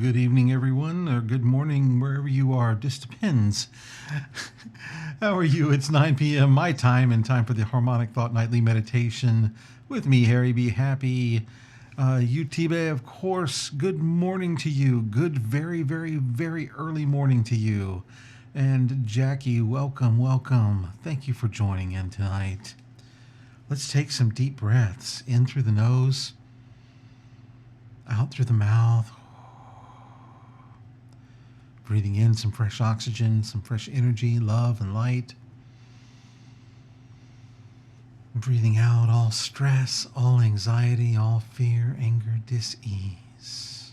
good evening, everyone, or good morning, wherever you are. Just depends. How are you? It's 9 p.m. my time, and time for the Harmonic Thought Nightly Meditation with me, Harry B. Happy. UTB, of course, good morning to you. Good, very, very, very early morning to you. And Jackie, welcome, welcome. Thank you for joining in tonight. Let's take some deep breaths in through the nose, out through the mouth. Breathing in some fresh oxygen, some fresh energy, love, and light. Breathing out all stress, all anxiety, all fear, anger, dis-ease.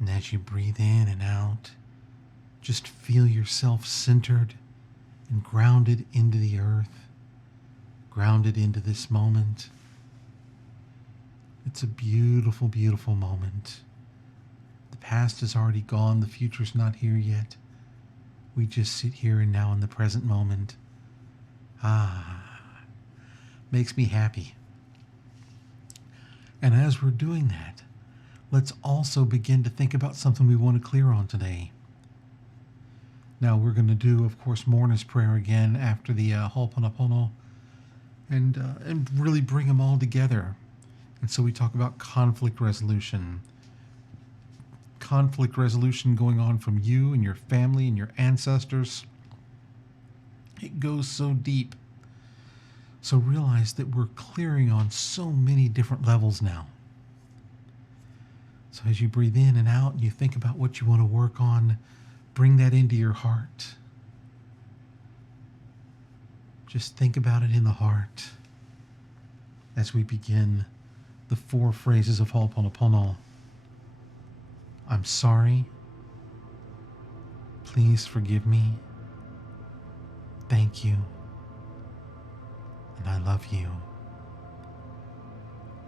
And as you breathe in and out, just feel yourself centered and grounded into the earth, grounded into this moment. It's a beautiful, beautiful moment. The past is already gone. The future's not here yet. We just sit here and now in the present moment. Makes me happy. And as we're doing that, let's also begin to think about something we want to clear on today. Now we're going to do, of course, Morning's prayer again after the Ho'oponopono, and really bring them all together. And so we talk about conflict resolution. Conflict resolution going on from you and your family and your ancestors. It goes so deep. So realize that we're clearing on so many different levels now. So as you breathe in and out and you think about what you want to work on, bring that into your heart. Just think about it in the heart as we begin the 4 phrases of Ho'oponopono. I'm sorry. Please forgive me. Thank you. And I love you.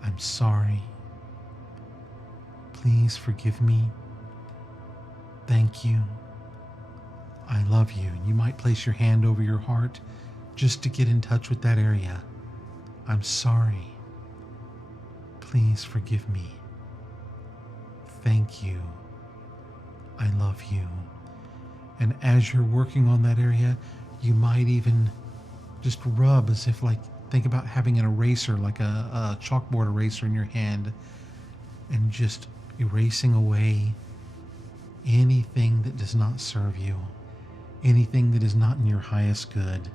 I'm sorry. Please forgive me. Thank you. I love you. You might place your hand over your heart just to get in touch with that area. I'm sorry. Please forgive me. Thank you. I love you. And as you're working on that area, you might even just rub as if think about having an eraser, like a chalkboard eraser in your hand, and just erasing away anything that does not serve you, anything that is not in your highest good.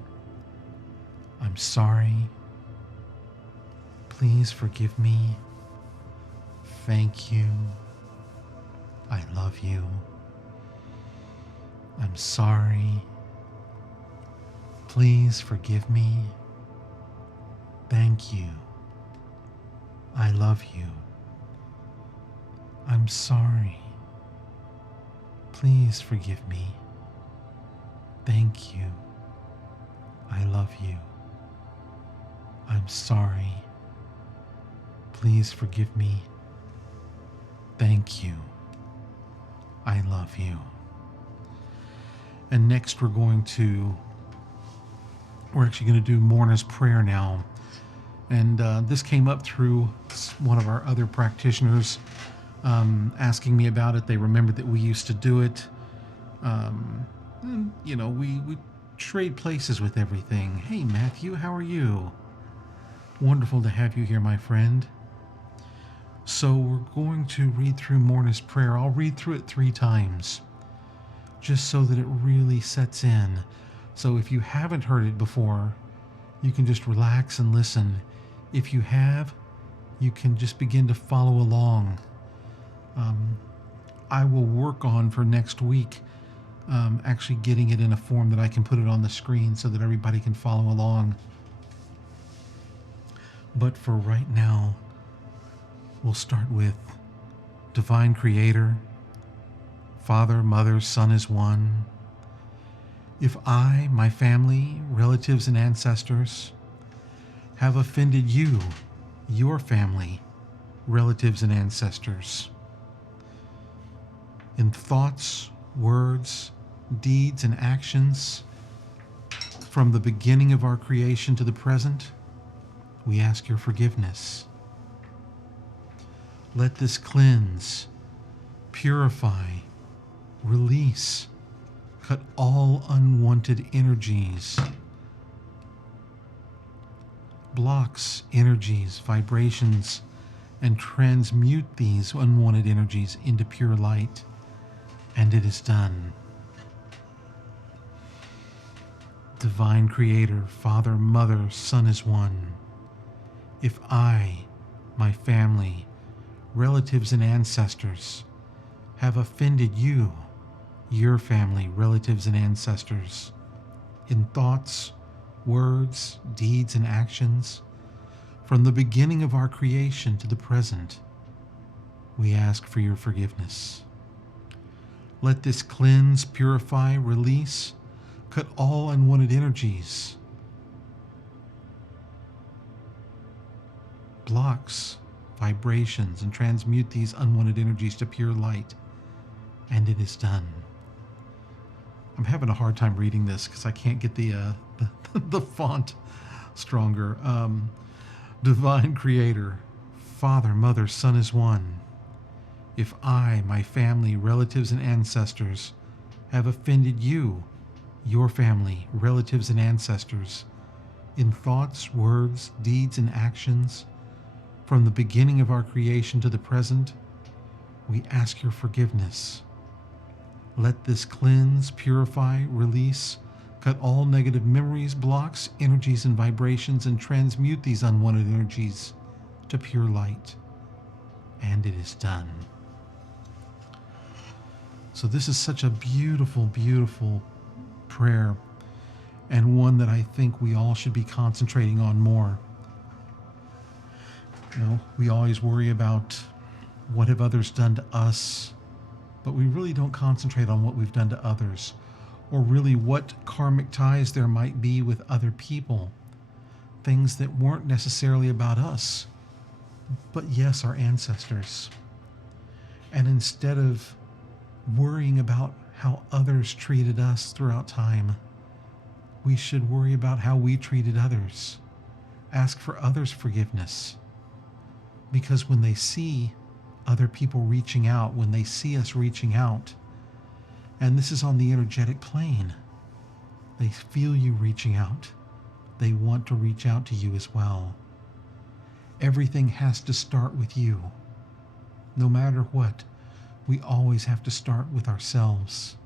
I'm sorry. Please forgive me. Thank you. I love you. I'm sorry. Please forgive me. Thank you. I love you. I'm sorry. Please forgive me. Thank you. I love you. I'm sorry. Please forgive me. Thank you. I love you. And next we're actually going to do Morning's prayer now. And this came up through one of our other practitioners asking me about it. They remembered that we used to do it. And, we trade places with everything. Hey, Matthew, how are you? Wonderful to have you here, my friend. So we're going to read through Morning's prayer. I'll read through it 3 times, just so that it really sets in. So if you haven't heard it before, you can just relax and listen. If you have, you can just begin to follow along. I will work on for next week actually getting it in a form that I can put it on the screen so that everybody can follow along. But for right now, we'll start with Divine Creator, Father, Mother, Son is one. If I, my family, relatives, and ancestors have offended you, your family, relatives, and ancestors, in thoughts, words, deeds, and actions, from the beginning of our creation to the present, we ask your forgiveness. Let this cleanse, purify, release, cut all unwanted energies, blocks, energies, vibrations, and transmute these unwanted energies into pure light. And it is done. Divine Creator, Father, Mother, Son is one. If I, my family, relatives, and ancestors have offended you, your family, relatives, and ancestors, in thoughts, words, deeds, and actions, from the beginning of our creation to the present, we ask for your forgiveness. Let this cleanse, purify, release, cut all unwanted energies, blocks, vibrations, and transmute these unwanted energies to pure light. And it is done. I'm having a hard time reading this because I can't get the font stronger. Divine Creator, Father, Mother, Son is one. If I, my family, relatives, and ancestors have offended you, your family, relatives, and ancestors, in thoughts, words, deeds, and actions, from the beginning of our creation to the present, we ask your forgiveness. Let this cleanse, purify, release, cut all negative memories, blocks, energies, and vibrations, and transmute these unwanted energies to pure light. And it is done. So this is such a beautiful, beautiful prayer, and one that I think we all should be concentrating on more. You know, we always worry about what have others done to us, but we really don't concentrate on what we've done to others, or really what karmic ties there might be with other people, things that weren't necessarily about us, but yes, our ancestors. And instead of worrying about how others treated us throughout time, we should worry about how we treated others. Ask for others' forgiveness. Because when they see other people reaching out, when they see us reaching out, and this is on the energetic plane, they feel you reaching out. They want to reach out to you as well. Everything has to start with you. No matter what, we always have to start with ourselves.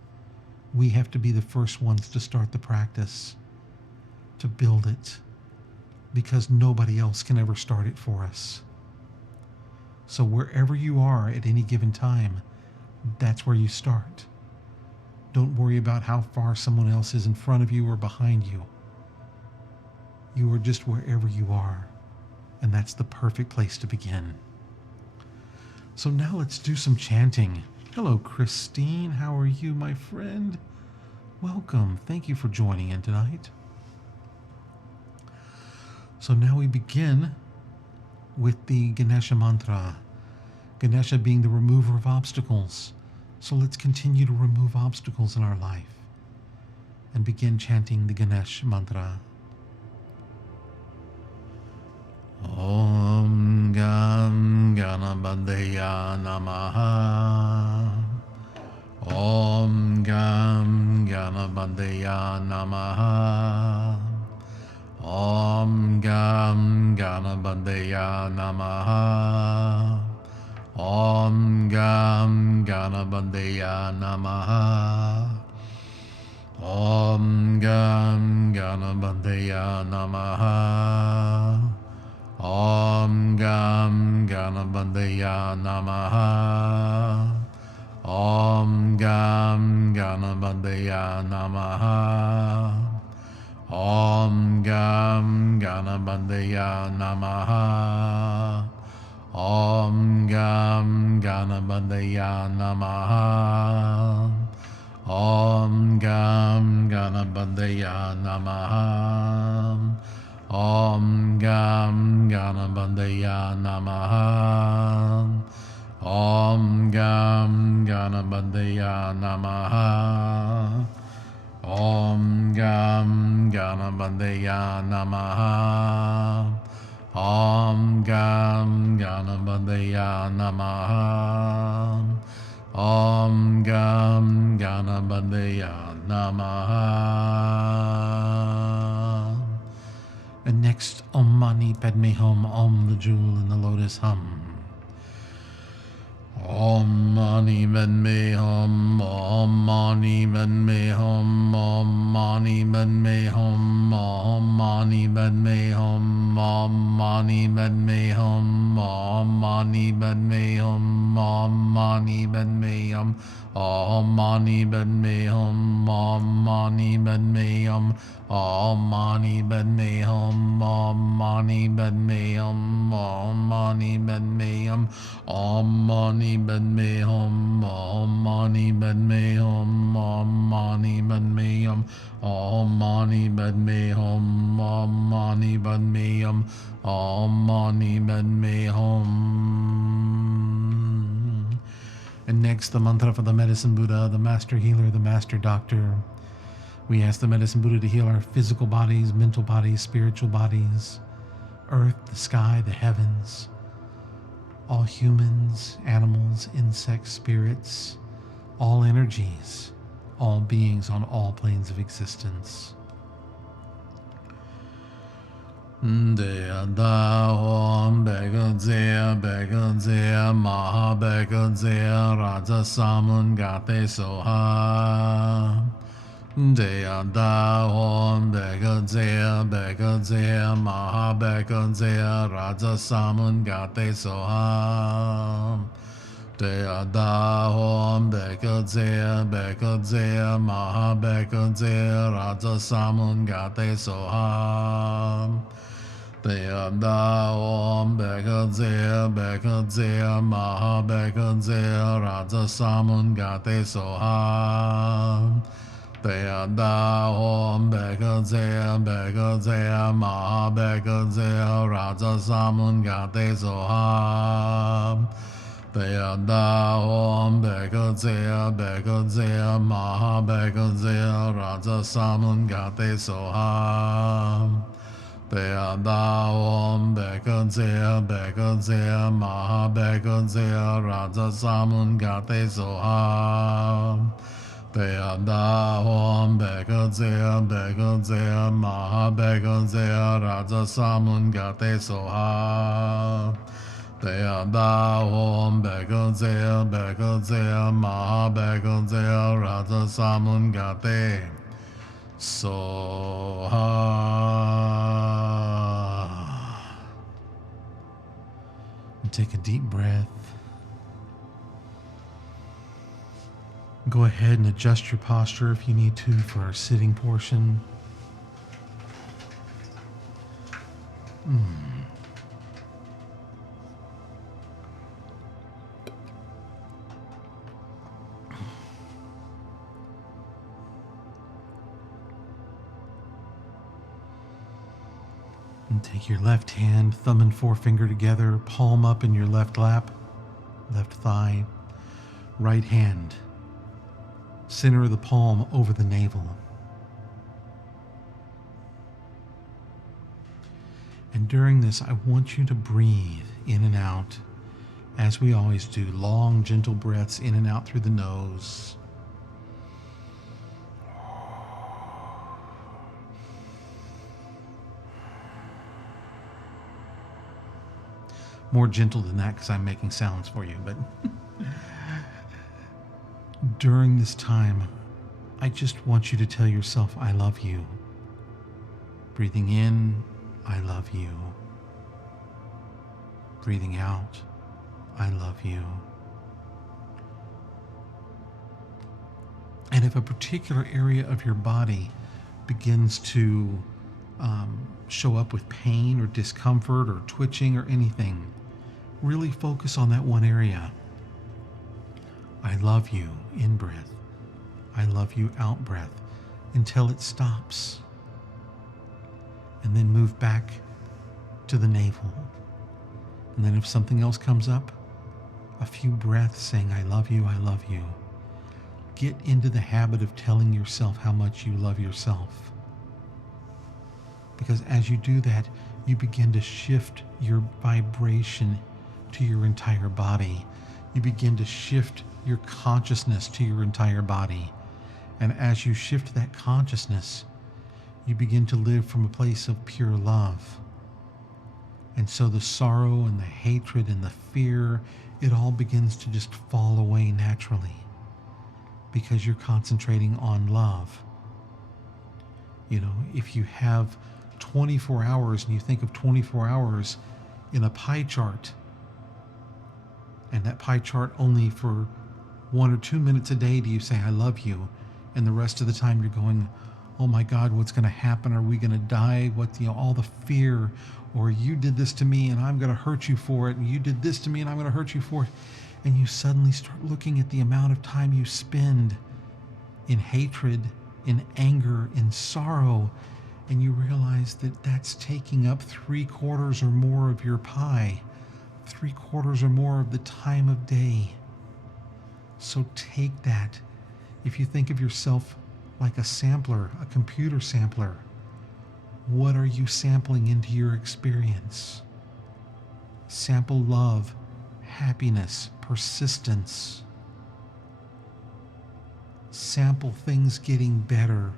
We have to be the first ones to start the practice, to build it, because nobody else can ever start it for us. So wherever you are at any given time, that's where you start. Don't worry about how far someone else is in front of you or behind you. You are just wherever you are, and that's the perfect place to begin. So now let's do some chanting. Hello, Christine. How are you, my friend? Welcome. Thank you for joining in tonight. So now we begin with the Ganesha mantra. Ganesha being the remover of obstacles. So let's continue to remove obstacles in our life and begin chanting the Ganesh mantra. Om Gam Ganabandaya Namaha. Om Gam Ganabandaya Namaha. Om Gam Ganabandaya Namaha. Om Gam Ganabandaya Namaha. Om Gam Ganabandaya Namaha. Om Gam Ganabandaya Namaha. Om Gam Ganabandaya Namaha. Om Gam Ganabandaya Namaha. Om Gam Ganabandaya Namaha. Om Gam Ganabandaya Namaha. Om Gam Ganabandaya Namaha. Om Gam Ganabandaya Namaha. Om Gam Ganabandaya Namaha. Om Gam Ganabandaya Ganapataye Namaha. Om Gam Ganapataye Namaha. And next, Om Mani Padme Hum, Om the jewel in the lotus hum. Om Mani Padme Hum, Om Mani Padme Hum, Om Mani Padme Hum, Om Mani Padme Hum, Om Mani Padme Hum, Om Mani Padme Hum, Om Mani Padme Hum, Om Mani Padme Hum, Om Mani Padme Hum, Om Mani Padme Hum, Om Mani Padme Hum, Om Mani Padme Hum, Om Mani Padme Hum, Om Mani Padme Hum, Om Mani Padme Hum, Om Mani Padme Hum, Om Mani Padme Hum, Om Mani Padme Hum. And next, the mantra for the Medicine Buddha, the Master Healer, the Master Doctor. We ask the Medicine Buddha to heal our physical bodies, mental bodies, spiritual bodies, earth, the sky, the heavens, all humans, animals, insects, spirits, all energies, all beings on all planes of existence. Deya da Om Bega Zea Bega Zea Maha Bega Zea Raja Samun Gate Soha. Deya da Om Bega Zea Bega Zea Maha Bega Zea Raja Samun Gate Soha. Deya da Om Bega Zea Bega Zea Maha Bega Zea Raja Samun Gate Soha. Deya da Om Bega Zea Bega Zea Maha Bega Zea Raja Samun Gate Soha. Deya da Om Bega Zea Bega Zea Maha Bega Zea Raja Samun Gate Soha. Deya da Om Bega Zea Bega Zea Maha Bega Zea Raja Samun Gate Soha. Deya da Om Bega Zea Bega Zea Maha Bega Zea Raja Samun Gate Soha. Deya da Om Bega Zea Bega Zea Maha Bega Zea Raja Samun Gate Soha. Deya da Om Bega Zea Bega Zea Maha Bega Zea Raja Samun Gate Soha. And take a deep breath. Go ahead and adjust your posture if you need to for our sitting portion. And take your left hand, thumb and forefinger together, palm up in your left lap, left thigh, right hand, center of the palm over the navel. And during this, I want you to breathe in and out, as we always do, long, gentle breaths in and out through the nose. More gentle than that because I'm making sounds for you, but during this time, I just want you to tell yourself, I love you. Breathing in, I love you. Breathing out, I love you. And if a particular area of your body begins to show up with pain or discomfort or twitching or anything, really focus on that one area. I love you, in breath. I love you, out breath, until it stops. And then move back to the navel. And then if something else comes up, a few breaths saying, I love you, I love you. Get into the habit of telling yourself how much you love yourself. Because as you do that, you begin to shift your vibration to your entire body. You begin to shift your consciousness to your entire body. And as you shift that consciousness, you begin to live from a place of pure love. And so the sorrow and the hatred and the fear, it all begins to just fall away naturally because you're concentrating on love. If you have 24 hours and you think of 24 hours in a pie chart, and that pie chart only for 1 or 2 minutes a day do you say, I love you, and the rest of the time you're going, oh my God, what's going to happen? Are we going to die? All the fear, or you did this to me and I'm going to hurt you for it, and you did this to me and I'm going to hurt you for it. And you suddenly start looking at the amount of time you spend in hatred, in anger, in sorrow, and you realize that that's taking up 3/4 or more of your pie, 3/4 or more of the time of day. So take that. If you think of yourself like a sampler, a computer sampler, what are you sampling into your experience? Sample love, happiness, persistence. Sample things getting better.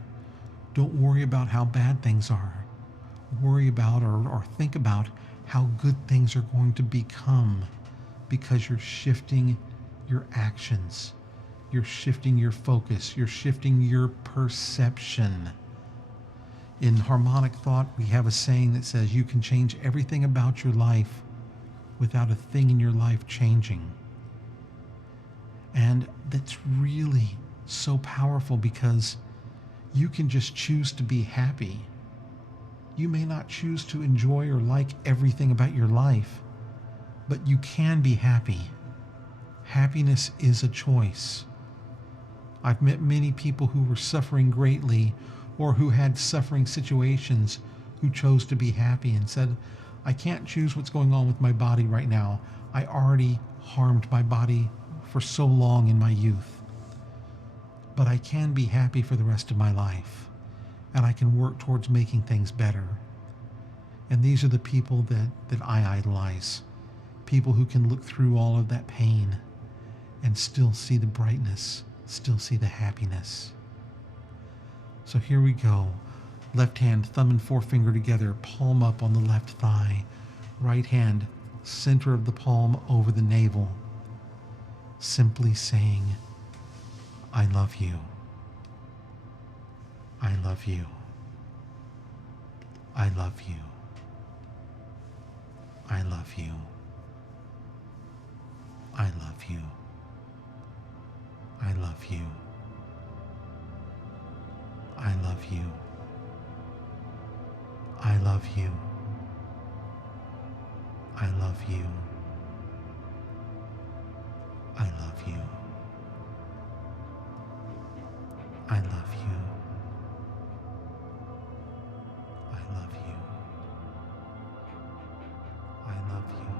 Don't worry about how bad things are. Worry about or think about how good things are going to become, because you're shifting your actions. You're shifting your focus. You're shifting your perception. In harmonic thought, we have a saying that says you can change everything about your life without a thing in your life changing. And that's really so powerful, because you can just choose to be happy. You may not choose to enjoy or like everything about your life, but you can be happy. Happiness is a choice. I've met many people who were suffering greatly, or who had suffering situations, who chose to be happy and said, I can't choose what's going on with my body right now. I already harmed my body for so long in my youth. But I can be happy for the rest of my life, and I can work towards making things better. And these are the people that I idolize. People who can look through all of that pain and still see the brightness, still see the happiness. So here we go. Left hand, thumb and forefinger together, palm up on the left thigh. Right hand, center of the palm over the navel. Simply saying, I love you. I love you. I love you. I love you. I love you. I love you. I love you. I love you. I love you. I love you. I love you. I love you. I love you. I love you. I love you.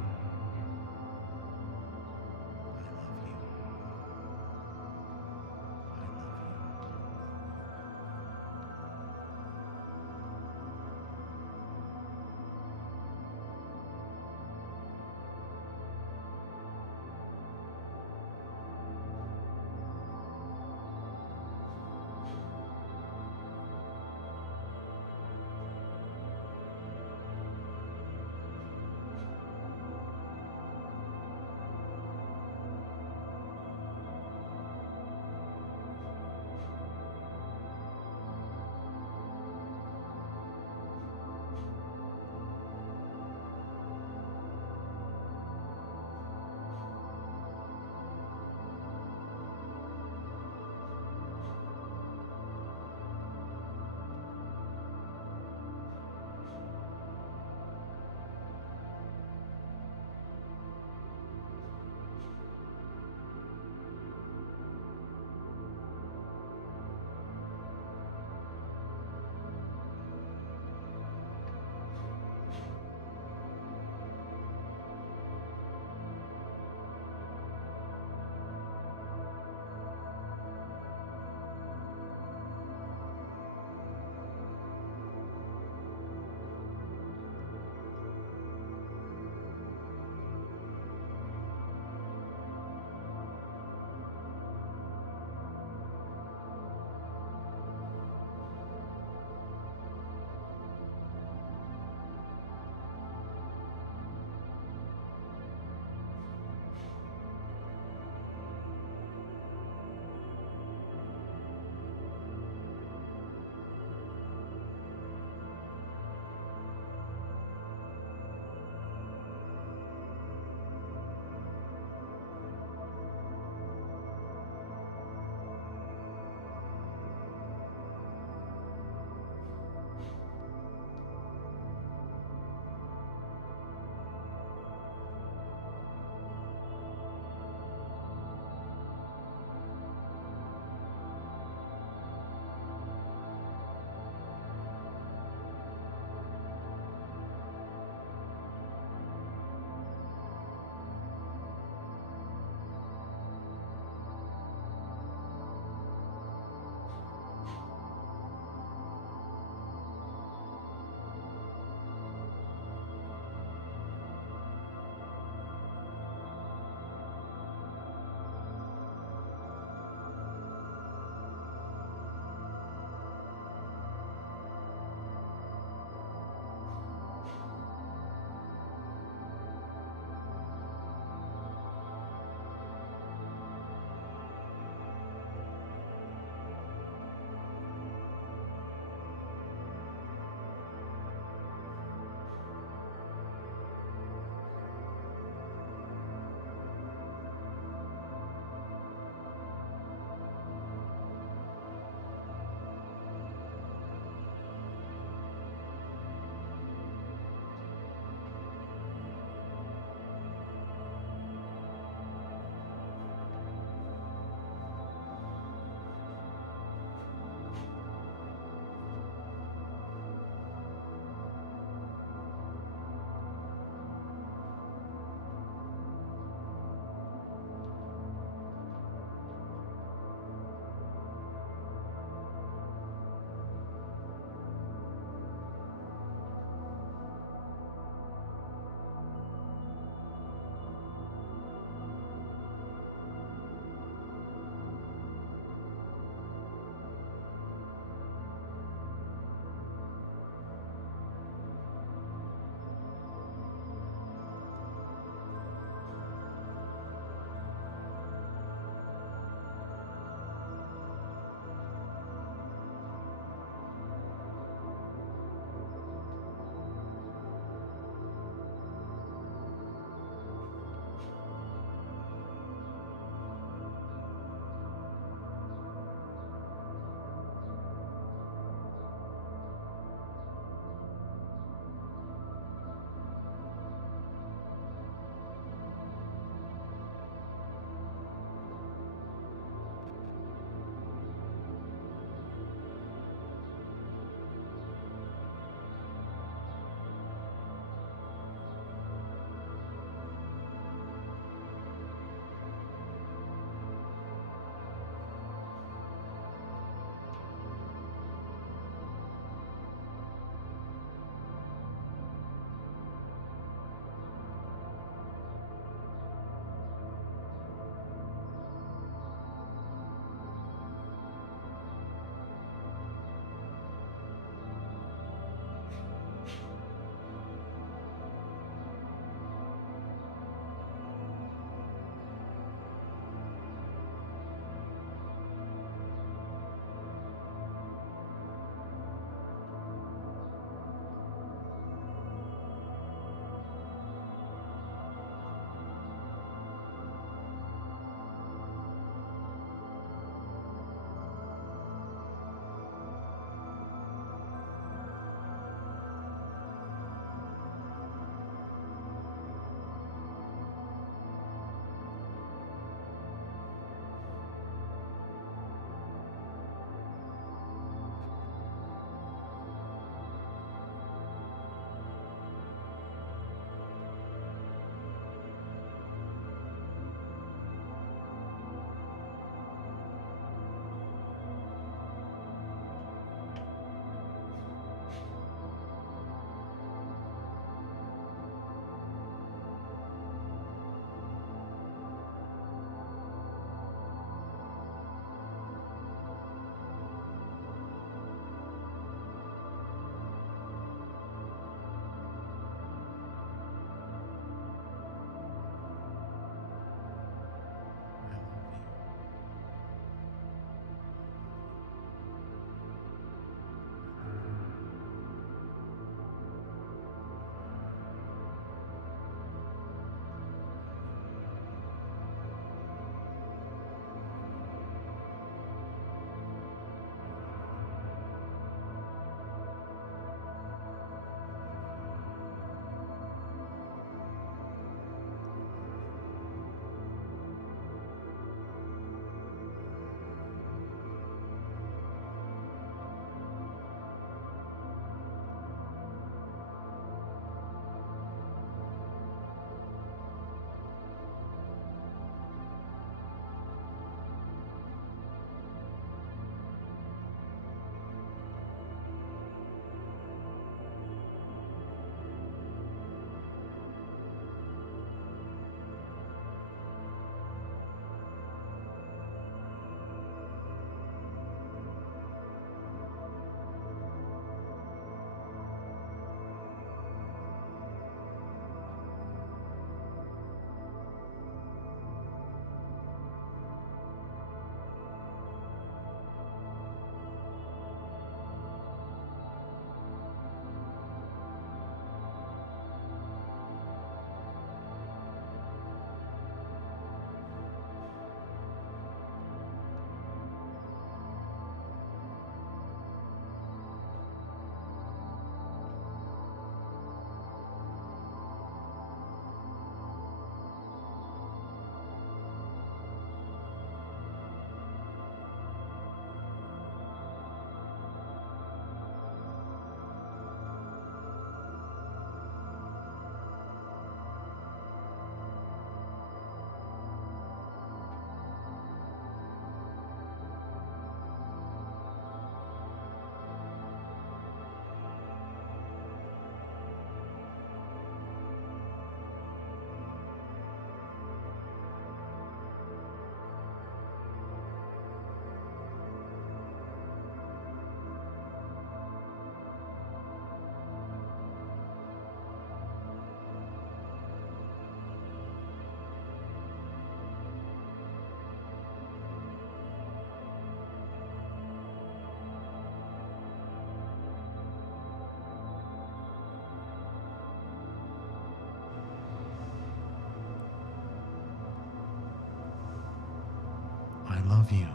love you.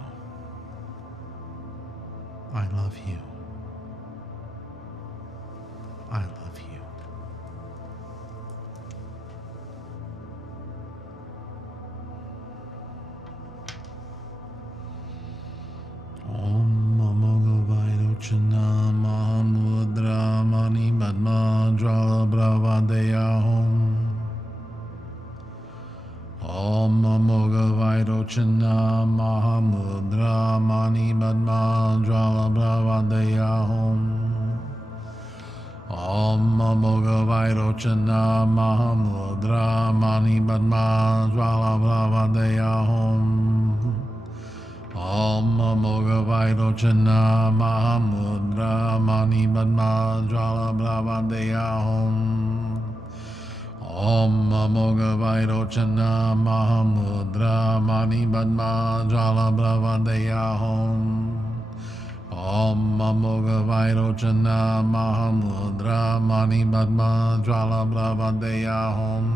I love you. I love you. Om Namo Vairocana Mahamudra Mani Padma Jala Bravadeya Om. Om Namo Vairocana Mahamudra Mani Padma Jala Bravadeya Om. Om Namo Vairocana Mahamudra Mani Padma Jala Bravadeya Om. Om Namo Vairocana Mahamudra Mani Padma Jala Bravadeya Om. Om Namo Vairocana Mahamudra Mani Padma Jala Bravadeya Om. Om Namo Vairocana Mahamudra Mani Padma Jala Bravadeya Om.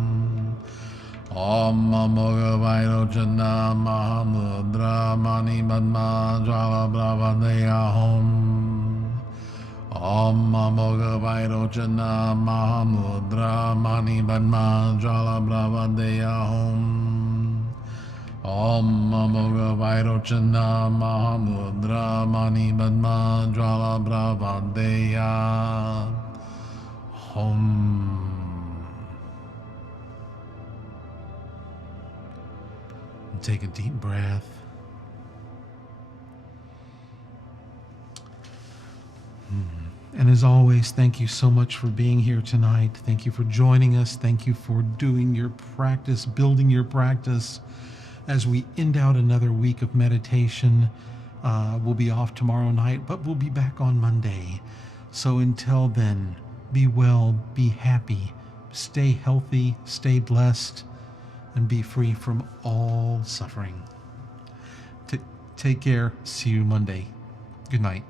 Om Namo Vairocana Mahamudra Mani Padma Jala Bravadeya Om. Om Namo Vairocana Mahamudra Mani Padma Jala Bravadeya Om. Om Namo Vairocana Mahamudra Mani Padma Jala Bravadeya Om. Take a deep breath. And as always, thank you so much for being here tonight. Thank you for joining us. Thank you for doing your practice, building your practice. As we end out another week of meditation, we'll be off tomorrow night, but we'll be back on Monday. So until then, be well, be happy, stay healthy, stay blessed, and be free from all suffering. Take care. See you Monday. Good night.